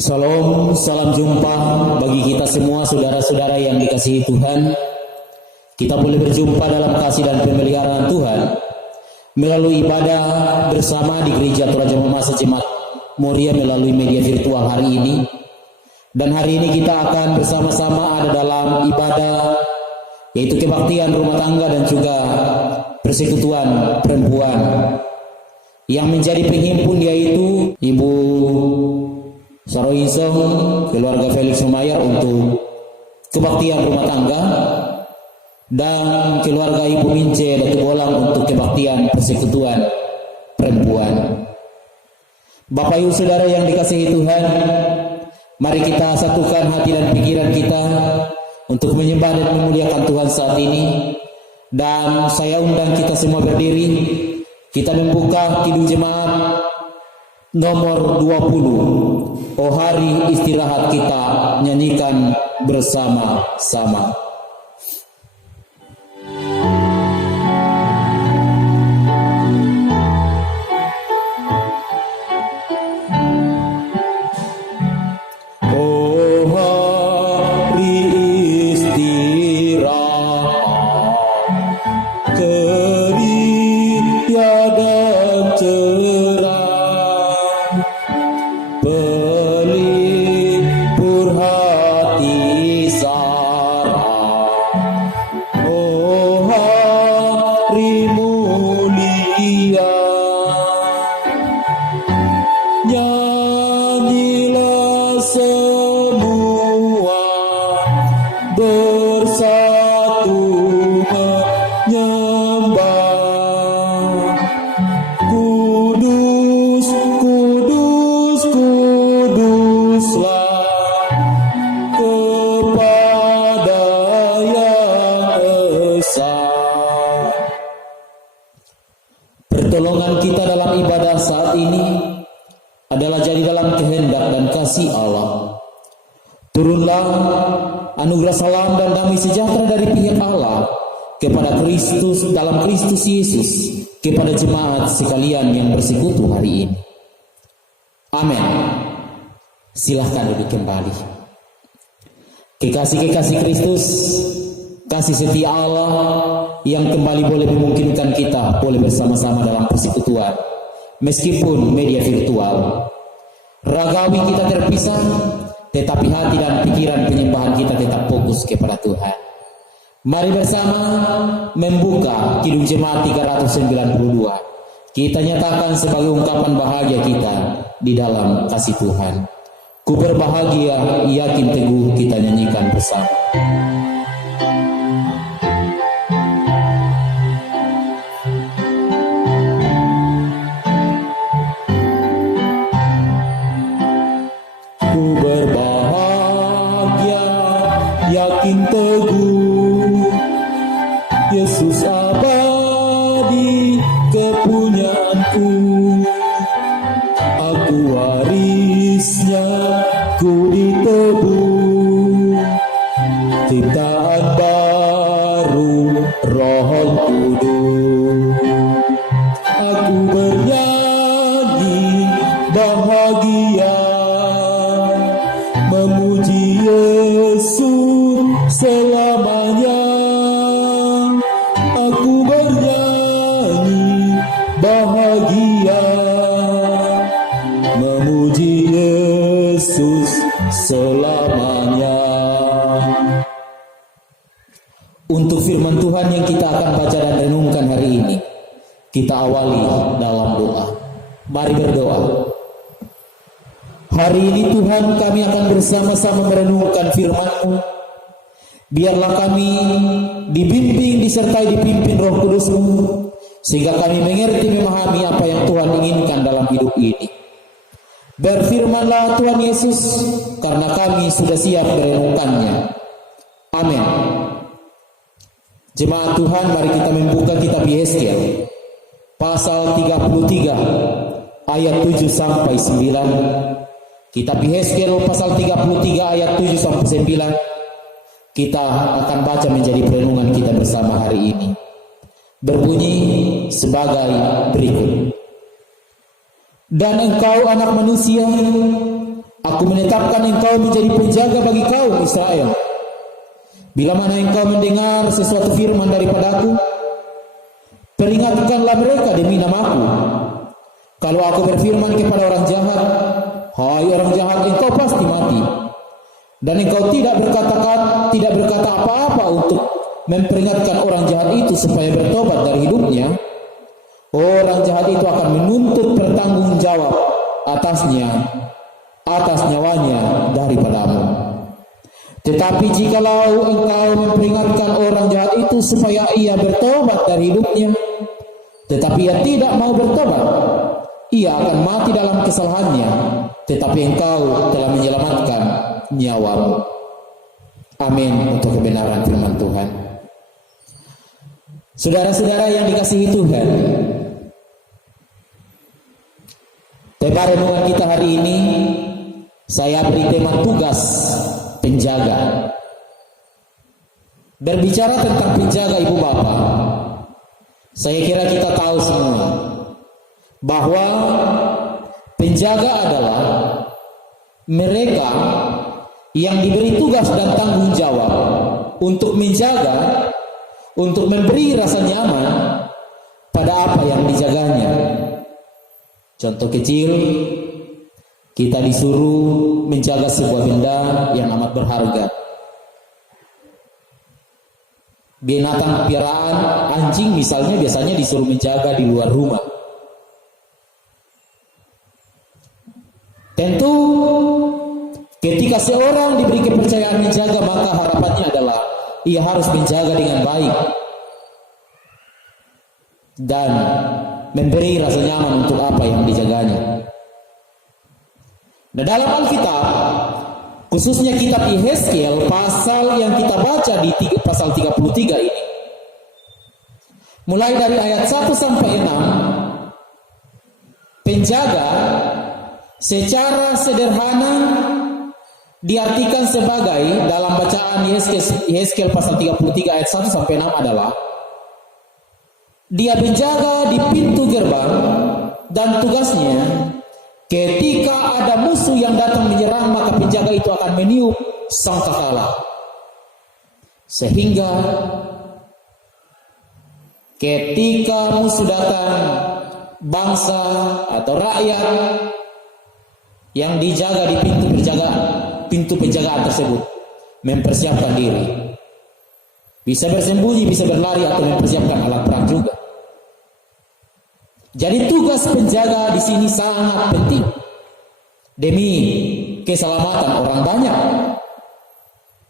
Salam, salam jumpa bagi kita semua saudara-saudara yang dikasihi Tuhan. Kita boleh berjumpa dalam kasih dan pemeliharaan Tuhan melalui ibadah bersama di Gereja Toraja Mamasa Jemaat Moria melalui media virtual hari ini. Dan hari ini kita akan bersama-sama ada dalam ibadah yaitu kebaktian rumah tangga dan juga persekutuan perempuan. Yang menjadi penghimpun yaitu Ibu Saroisong, keluarga Felix Sumayar untuk kebaktian rumah tangga, dan keluarga Ibu Mince Batu Bolang untuk kebaktian persekutuan perempuan. Bapak Ibu Saudara yang dikasihi Tuhan, mari kita satukan hati dan pikiran kita untuk menyembah dan memuliakan Tuhan saat ini. Dan saya undang kita semua berdiri, kita membuka Kidung Jemaat nomor 20. Oh hari istirahat kita, nyanyikan bersama-sama. Oh hari istirahat, ceria dan cerah, pelipur hati sarah. Oh hari mulia, nyanyilah semua bersatu menyembah. Kudus, kudus, kuduslah kepada Yang Esa. Pertolongan kita dalam ibadah saat ini adalah jadi dalam kehendak dan kasih Allah. Turunlah anugerah salam dan damai sejahtera dari pihak Allah kepada Kristus dalam Kristus Yesus, kepada jemaat sekalian yang bersekutu hari ini. Amin. Silahkan duduk kembali. Kekasih-kekasih Kristus, kasih setia Allah yang kembali boleh memungkinkan kita boleh bersama-sama dalam persekutuan meskipun media virtual. Ragawi kita terpisah, tetapi hati dan pikiran penyembahan kita tetap fokus kepada Tuhan. Mari bersama membuka Kidung Jemaat 392. Kita nyatakan sebagai ungkapan bahagia kita di dalam kasih Tuhan. Ku berbahagia, yakin teguh, kita nyanyikan bersama. Ku berbahagia, yakin teguh, Yesus abadi kepunyaanku. Aku warisnya, ku ditebus, ciptaan baru Roh Kudus. Aku bernyanyi bahagia, memuji Yesus selamanya. Aku bernyanyi bahagia, memuji Yesus selamanya. Untuk firman Tuhan yang kita akan baca dan renungkan hari ini, kita awali dalam doa. Mari berdoa. Hari ini Tuhan, kami akan bersama-sama merenungkan firman-Mu. Biarlah kami dibimbing, disertai, dipimpin Roh Kudus-Mu, sehingga kami mengerti, memahami apa yang Tuhan inginkan dalam hidup ini. Berfirmanlah Tuhan Yesus, karena kami sudah siap merenungkannya. Amin. Jemaat Tuhan, mari kita membuka kitab Yesaya pasal 33 ayat 7 sampai 9. Kitab Yesaya pasal 33 ayat 7 sampai 9. Kita akan baca menjadi perenungan kita bersama hari ini. Berbunyi sebagai berikut. Dan engkau anak manusia, Aku menetapkan engkau menjadi penjaga bagi kaum Israel. Bila mana engkau mendengar sesuatu firman daripadaku, peringatkanlah mereka demi namaku. Kalau aku berfirman kepada orang jahat, hai orang jahat, engkau pasti mati. Dan engkau tidak berkata apa-apa untuk memperingatkan orang jahat itu supaya bertobat dari hidupnya, orang jahat itu akan menuntut pertanggungjawab atas nyawanya daripadamu. Tetapi jikalau engkau memperingatkan orang jahat itu supaya ia bertobat dari hidupnya, tetapi ia tidak mau bertobat, ia akan mati dalam kesalahannya, tetapi engkau telah menyelamatkan nyawamu. Amin untuk kebenaran firman Tuhan. Saudara-saudara yang dikasihi Tuhan, tema renungan kita hari ini saya beri tema tugas penjaga. Berbicara tentang penjaga ibu bapak, saya kira kita tahu semua bahwa penjaga adalah mereka yang diberi tugas dan tanggung jawab untuk menjaga, untuk memberi rasa nyaman pada apa yang dijaganya. Contoh kecil, kita disuruh menjaga sebuah benda yang amat berharga. Binatang piaraan, anjing misalnya, biasanya disuruh menjaga di luar rumah. Tentu ketika seorang diberi kepercayaan menjaga, maka harapannya adalah ia harus menjaga dengan baik dan memberi rasa nyaman untuk apa yang dijaganya. Nah, dalam Alkitab, khususnya kitab Yehezkiel, pasal yang kita baca di pasal 33 ini, mulai dari ayat 1 sampai 6, penjaga secara sederhana diartikan sebagai, dalam bacaan Yehezkiel pasal 33 ayat 1 sampai 6 adalah, dia menjaga di pintu gerbang dan tugasnya ketika ada musuh yang datang menyerang, maka penjaga itu akan meniup sangkakala, sehingga ketika musuh datang, bangsa atau rakyat yang dijaga di pintu penjagaan tersebut mempersiapkan diri, bisa bersembunyi, bisa berlari, atau mempersiapkan alat perang juga. Jadi tugas penjaga di sini sangat penting demi keselamatan orang banyak,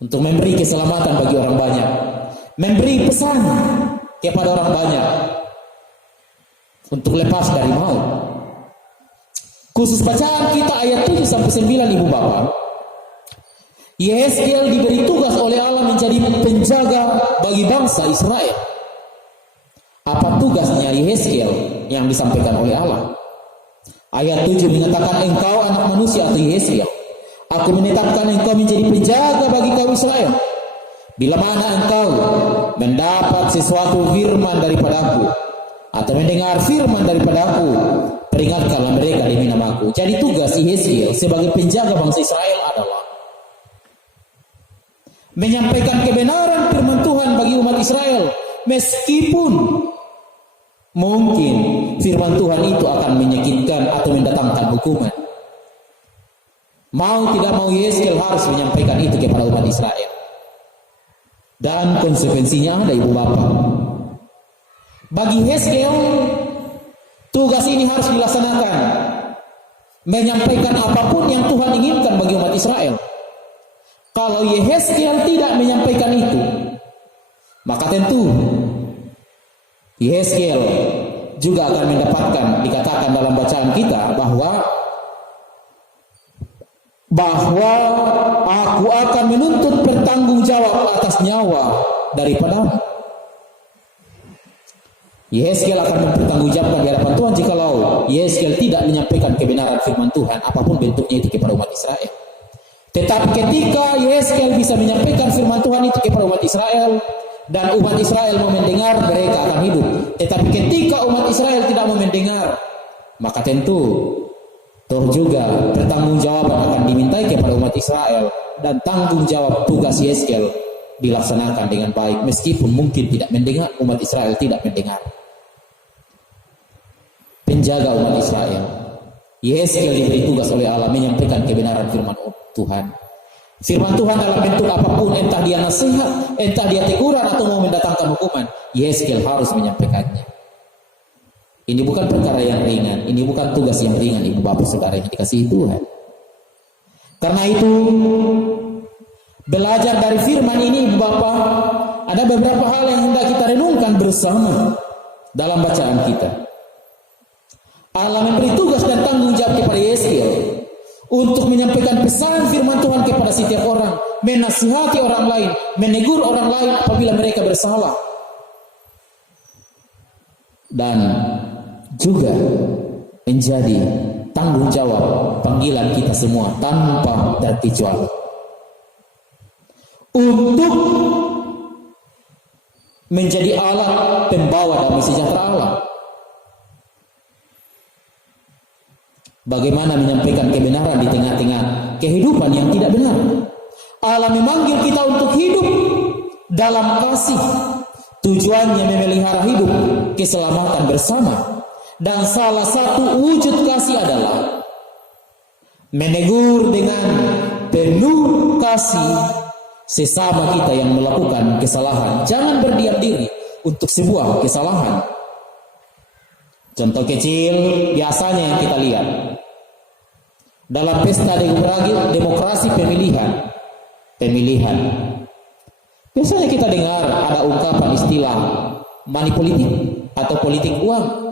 untuk memberi keselamatan bagi orang banyak, memberi pesan kepada orang banyak untuk lepas dari maut. Khusus bacaan kita ayat 7 sampai 9 ibu bapak, Yehezkiel diberi tugas oleh Allah menjadi penjaga bagi bangsa Israel. Apa tugasnya Yehezkiel yang disampaikan oleh Allah? Ayat 7 mengatakan, engkau anak manusia atau Yehezkiel, aku menetapkan engkau menjadi penjaga bagi kaum Israel. Bila mana engkau mendapat sesuatu firman daripadaku atau mendengar firman daripadaku, peringatkanlah mereka demi namaku. Jadi tugas Yehezkiel sebagai penjaga bangsa Israel adalah menyampaikan kebenaran firman Tuhan bagi umat Israel, meskipun mungkin firman Tuhan itu akan menyakitkan atau mendatangkan hukuman. Mau tidak mau Yehezkiel harus menyampaikan itu kepada umat Israel. Dan konsekuensinya ada ibu bapak. Bagi Yehezkiel, tugas ini harus dilaksanakan, menyampaikan apapun yang Tuhan inginkan bagi umat Israel. Kalau Yehezkiel tidak menyampaikan itu, maka tentu Yehezkiel juga akan mendapatkan, dikatakan dalam bacaan kita bahwa aku akan menuntut pertanggungjawab atas nyawa daripadamu. Yehezkiel akan mempertanggungjawabkan di hadapan Tuhan jikalau Yehezkiel tidak menyampaikan kebenaran firman Tuhan, apapun bentuknya itu, kepada umat Israel. Tetapi ketika Yehezkiel bisa menyampaikan firman Tuhan itu kepada umat Israel, dan umat Israel mau mendengar, mereka akan hidup. Tetapi ketika umat Israel tidak mau mendengar, maka tentu Toh juga pertanggungjawaban akan dimintai kepada umat Israel, dan tanggung jawab tugas Yeskel dilaksanakan dengan baik meskipun mungkin tidak mendengar, umat Israel tidak mendengar. Penjaga umat Israel, Yeskel diberi tugas oleh Allah menyampaikan kebenaran firman Tuhan. Firman Tuhan dalam bentuk apapun, entah dia nasihat, entah dia teguran atau mau mendatangkan hukuman, Yeskel harus menyampaikannya. Ini bukan perkara yang ringan, ini bukan tugas yang ringan, ibu bapak saudara yang dikasihi Tuhan. Karena itu, belajar dari firman ini ibu bapak, ada beberapa hal yang hendak kita renungkan bersama dalam bacaan kita. Allah memberi tugas dan tanggung jawab kepada Yeskel untuk menyampaikan pesan firman Tuhan kepada setiap orang, menasihati orang lain, menegur orang lain apabila mereka bersalah. Dan juga menjadi tanggung jawab panggilan kita semua tanpa terkecuali untuk menjadi alat pembawa damai sejahtera Allah. Bagaimana menyampaikan kebenaran di tengah-tengah kehidupan yang tidak benar. Allah memanggil kita untuk hidup dalam kasih. Tujuannya memelihara hidup keselamatan bersama. Dan salah satu wujud kasih adalah menegur dengan penuh kasih sesama kita yang melakukan kesalahan. Jangan berdiam diri untuk sebuah kesalahan. Contoh kecil biasanya yang kita lihat dalam pesta demokrasi pemilihan. Biasanya kita dengar ada ungkapan istilah money politik atau politik uang.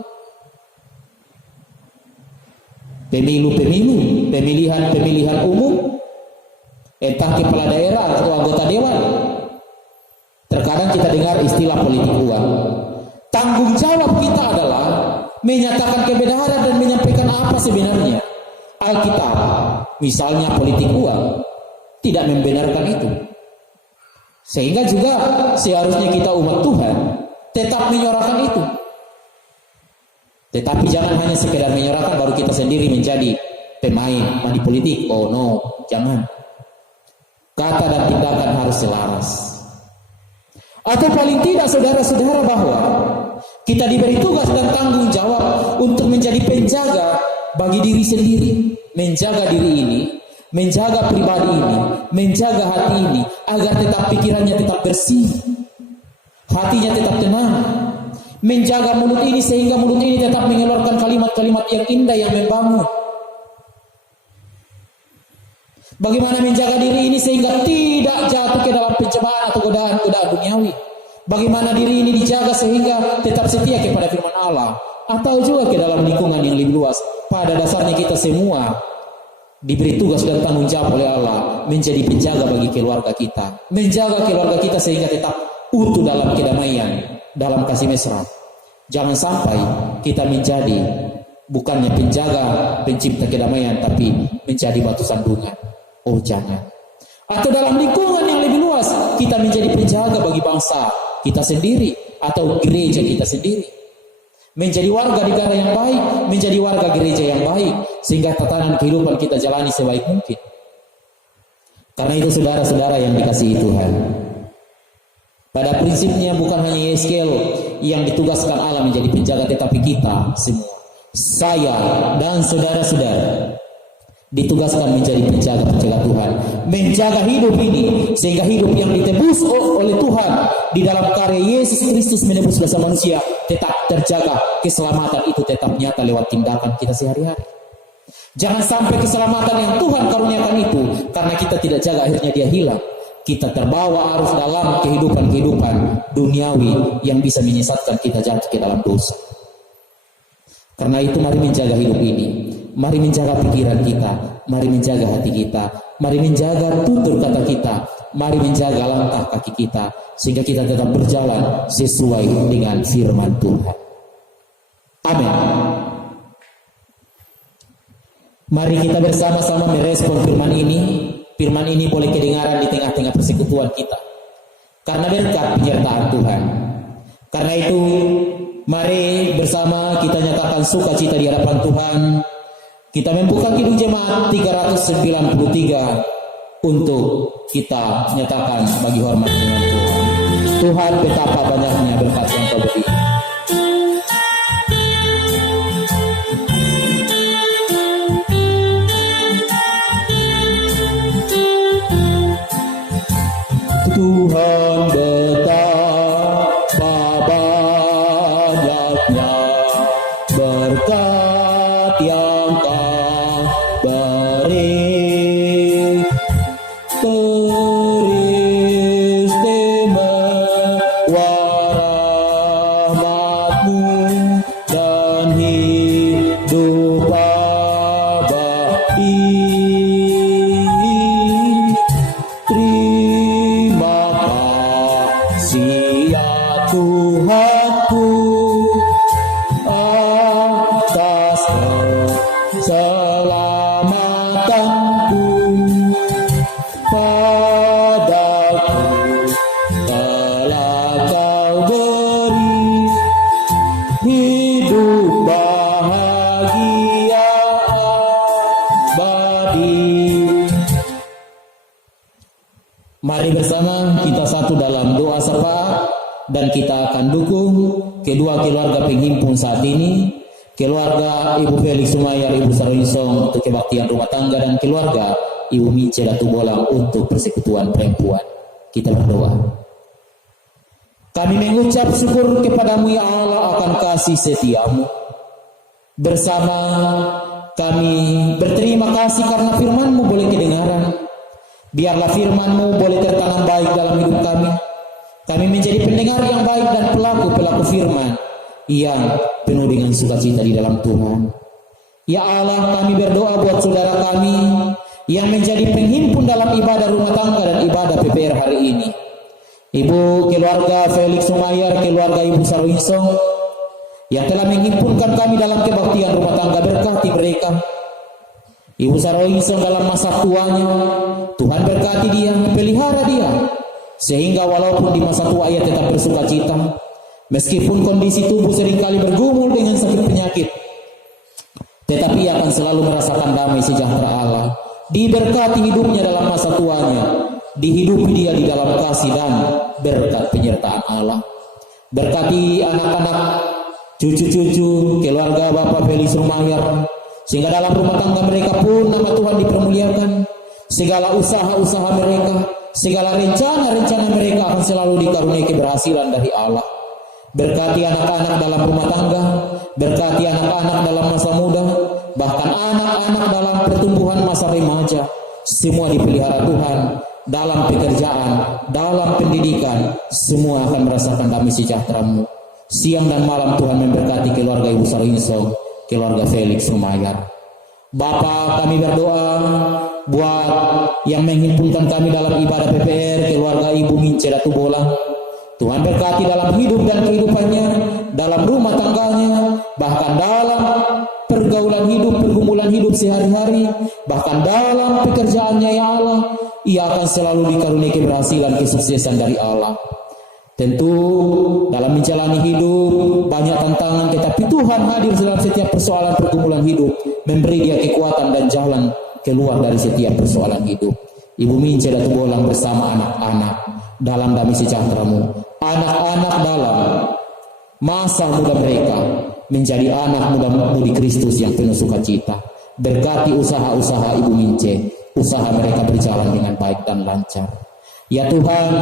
Pemilihan umum, entah kepala daerah atau anggota dewan. Terkadang kita dengar istilah politik uang. Tanggung jawab kita adalah menyatakan kebenaran dan menyampaikan apa sebenarnya. Alkitab, misalnya politik uang, tidak membenarkan itu. Sehingga juga seharusnya kita umat Tuhan tetap menyuarakan itu. Tetapi jangan hanya sekedar menyuarakan baru kita sendiri menjadi pemain money politik. Oh no, jangan. Kata dan tindakan harus selaras. Atau paling tidak saudara-saudara bahwa kita diberi tugas dan tanggung jawab untuk menjadi penjaga bagi diri sendiri. Menjaga diri ini, menjaga pribadi ini, menjaga hati ini, agar tetap pikirannya tetap bersih, hatinya tetap tenang. Menjaga mulut ini sehingga mulut ini tetap mengeluarkan kalimat-kalimat yang indah yang membangun. Bagaimana menjaga diri ini sehingga tidak jatuh ke dalam pencobaan atau godaan-godaan duniawi. Bagaimana diri ini dijaga sehingga tetap setia kepada firman Allah. Atau juga ke dalam lingkungan yang lebih luas. Pada dasarnya kita semua diberi tugas dan tanggung jawab oleh Allah menjadi penjaga bagi keluarga kita. Menjaga keluarga kita sehingga tetap utuh dalam kedamaian, dalam kasih mesra. Jangan sampai kita menjadi bukannya penjaga, pencipta kedamaian, tapi menjadi batu sandungan. Oh jangan. Atau dalam lingkungan yang lebih luas, kita menjadi penjaga bagi bangsa kita sendiri atau gereja kita sendiri. Menjadi warga negara yang baik, menjadi warga gereja yang baik, sehingga tatanan kehidupan kita jalani sebaik mungkin. Karena itu saudara-saudara yang dikasihi Tuhan, pada prinsipnya bukan hanya Yeskel yang ditugaskan Allah menjadi penjaga, tetapi kita semua, saya dan saudara-saudara ditugaskan menjadi penjaga-penjaga Tuhan, menjaga hidup ini sehingga hidup yang ditebus oleh Tuhan di dalam karya Yesus Kristus menebus dosa manusia tetap terjaga, keselamatan itu tetap nyata lewat tindakan kita sehari-hari. Jangan sampai keselamatan yang Tuhan karuniakan itu karena kita tidak jaga akhirnya dia hilang. Kita terbawa arus dalam kehidupan duniawi yang bisa menyesatkan kita jatuh ke dalam dosa. Karena itu mari menjaga hidup ini. Mari menjaga pikiran kita, mari menjaga hati kita, mari menjaga tutur kata kita, mari menjaga langkah kaki kita, sehingga kita tetap berjalan sesuai dengan firman Tuhan. Amin. Mari kita bersama-sama merespon firman ini. Firman ini boleh kedengaran di tengah-tengah persekutuan kita, karena berkat penyertaan Tuhan. Karena itu, mari bersama kita nyatakan sukacita di hadapan Tuhan Kita membuka Kidung Jemaat 393 untuk kita nyatakan bagi hormat dengan Tuhan. Tuhan, betapa banyaknya berkat yang Kau beri. Tuhan, betapa banyaknya berkat yang Kau beri, teristimewa rahmat-Mu dan hidup abadi. Terima kasih ya Tuhanku atas keselamatanku, padaku telah Kau beri hidup bahagia abadi. Mari bersama kita satu dalam doa syafaat, dan kita akan dukung kedua keluarga penghimpun saat ini, keluarga Ibu Felix Sumayar, Ibu Saroinsong untuk kebaktian rumah tangga, dan keluarga Ibu Mince Datu Bolang untuk persekutuan perempuan. Kita berdoa. Kami mengucap syukur kepadamu ya Allah akan kasih setiamu. Bersama kami berterima kasih karena firman-Mu boleh kedengaran. Biarlah firman-Mu boleh tertanam baik dalam hidup kami. Kami menjadi pendengar yang baik dan pelaku-pelaku firman yang penuh dengan sukacita di dalam Tuhan. Ya Allah, kami berdoa buat saudara kami yang menjadi penghimpun dalam ibadah rumah tangga dan ibadah PPR hari ini. Ibu keluarga Felix Sumayar, keluarga Ibu Saroinsong yang telah menghimpunkan kami dalam kebaktian rumah tangga, berkati mereka. Ibu Saroinsong dalam masa tuanya, Tuhan berkati dia, pelihara dia, sehingga walaupun di masa tua ia tetap bersuka cita, meskipun kondisi tubuh seringkali bergumul dengan sakit penyakit, tetapi ia akan selalu merasakan damai sejahtera Allah. Diberkati hidupnya dalam masa tuanya, dihidupi dia di dalam kasih dan berkat penyertaan Allah. Berkati anak-anak, cucu-cucu, keluarga Bapak Felix Sumayar, sehingga dalam rumah tangga mereka pun nama Tuhan dipermuliakan. Segala usaha-usaha mereka, segala rencana-rencana mereka akan selalu dikaruniai keberhasilan dari Allah. Berkati anak-anak dalam rumah tangga, berkati anak-anak dalam masa muda, bahkan anak-anak dalam pertumbuhan masa remaja. Semua dipelihara Tuhan dalam pekerjaan, dalam pendidikan, semua akan merasakan damai sejahtera-Mu. Siang dan malam Tuhan memberkati keluarga Ibu Saroinsong, keluarga Felix Sumayar. Bapa, kami berdoa buat yang menghimpunkan kami dalam ibadah PPR, keluarga Ibu Mince Datu Bolang. Tuhan berkati dalam hidup dan kehidupannya, dalam rumah tangganya, bahkan dalam pergaulan hidup, pergumulan hidup sehari-hari, bahkan dalam pekerjaannya ya Allah, ia akan selalu dikaruniai keberhasilan, kesuksesan dari Allah. Tentu dalam menjalani hidup banyak tantangan, tetapi Tuhan hadir dalam setiap persoalan pergumulan hidup, memberi dia kekuatan dan jalan keluar dari setiap persoalan hidup. Ibu Mince Datu Bolang bersama anak-anak dalam damai sejahtera-Mu, anak-anak dalam masa muda mereka menjadi anak muda-mudi Kristus yang penuh sukacita. Berkati usaha-usaha Ibu Mince, usaha mereka berjalan dengan baik dan lancar. Ya Tuhan,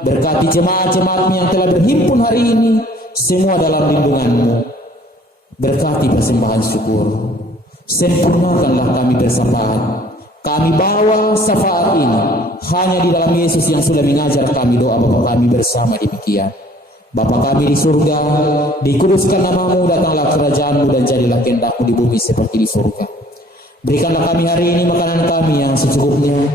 berkati jemaat-jemaat-Mu yang telah berhimpun hari ini, semua dalam lindungan-Mu. Berkati persembahan syukur, sempurnakanlah kami bersyafaat. Kami bawa syafaat ini hanya di dalam Yesus yang sudah mengajar kami doa Bapa kami bersama demikian. Bapa kami di surga, dikuduskan nama-Mu, datanglah kerajaan-Mu, dan jadilah kehendak-Mu di bumi seperti di surga. Berikanlah kami hari ini makanan kami yang secukupnya,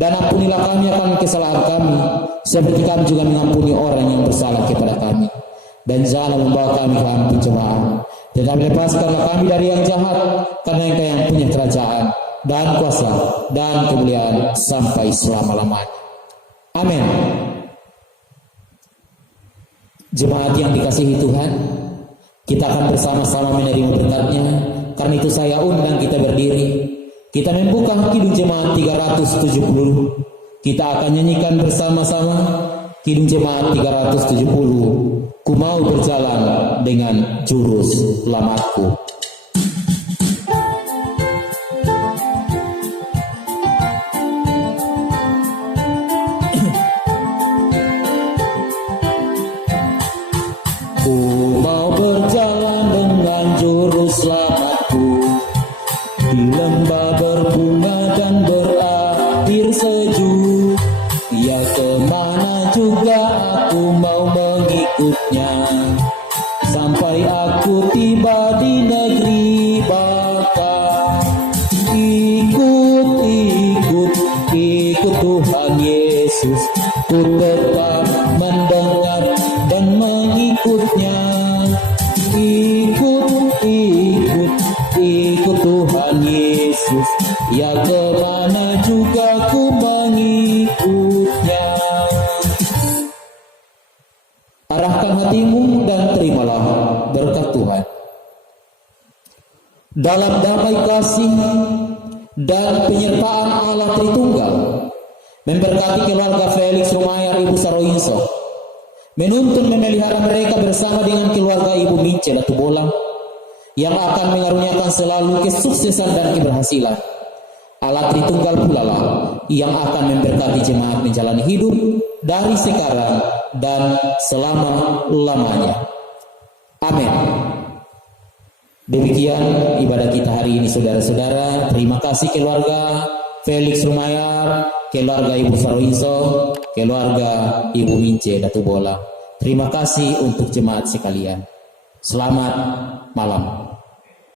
dan ampunilah kami akan kesalahan kami, seperti kami juga mengampuni orang yang bersalah kepada kami. Dan janganlah membawa kami ke dalam pencobaan, tetapi lepaskanlah kami dari yang jahat, karena Engkau yang punya kerajaan dan kuasa dan kemuliaan sampai selama-lamanya. Amin. Jemaat yang dikasihi Tuhan, kita akan bersama-sama menerima berkat-Nya. Karena itu saya undang kita berdiri. Kita membuka Kidung Jemaat 370. Kita akan nyanyikan bersama-sama Kidung Jemaat 370. Ku mau berjalan dengan juru selamatku. Ku mau berjalan dengan juru selamatku di lembah berbunga dan berair sejuk. Ya, kemana juga aku mau mengikutnya, sampai aku tiba di negeri baka. Ikut Tuhan Yesus, ku tetap mendengar dan mengikutnya. Ikut Tuhan Yesus, ya kemana juga ku mengikutnya. Arahkan hatimu dan terimalah berkat Tuhan. Dalam damai kasih dan penyertaan Allah Tritunggal, memberkati keluarga Felix Rumayar Ibu Saroinso, menuntun memelihara mereka bersama dengan keluarga Ibu Mince Latubolang, yang akan mengaruniakan selalu kesuksesan dan keberhasilan. Allah Tritunggal pula lah yang akan memberkati jemaat menjalani hidup dari sekarang dan selama-lamanya. Amin. Demikian ibadah kita hari ini, saudara-saudara. Terima kasih keluarga Felix Rumayar, keluarga Ibu Saroinso, keluarga Ibu Mince Latubolang. Terima kasih untuk jemaat sekalian. Selamat malam.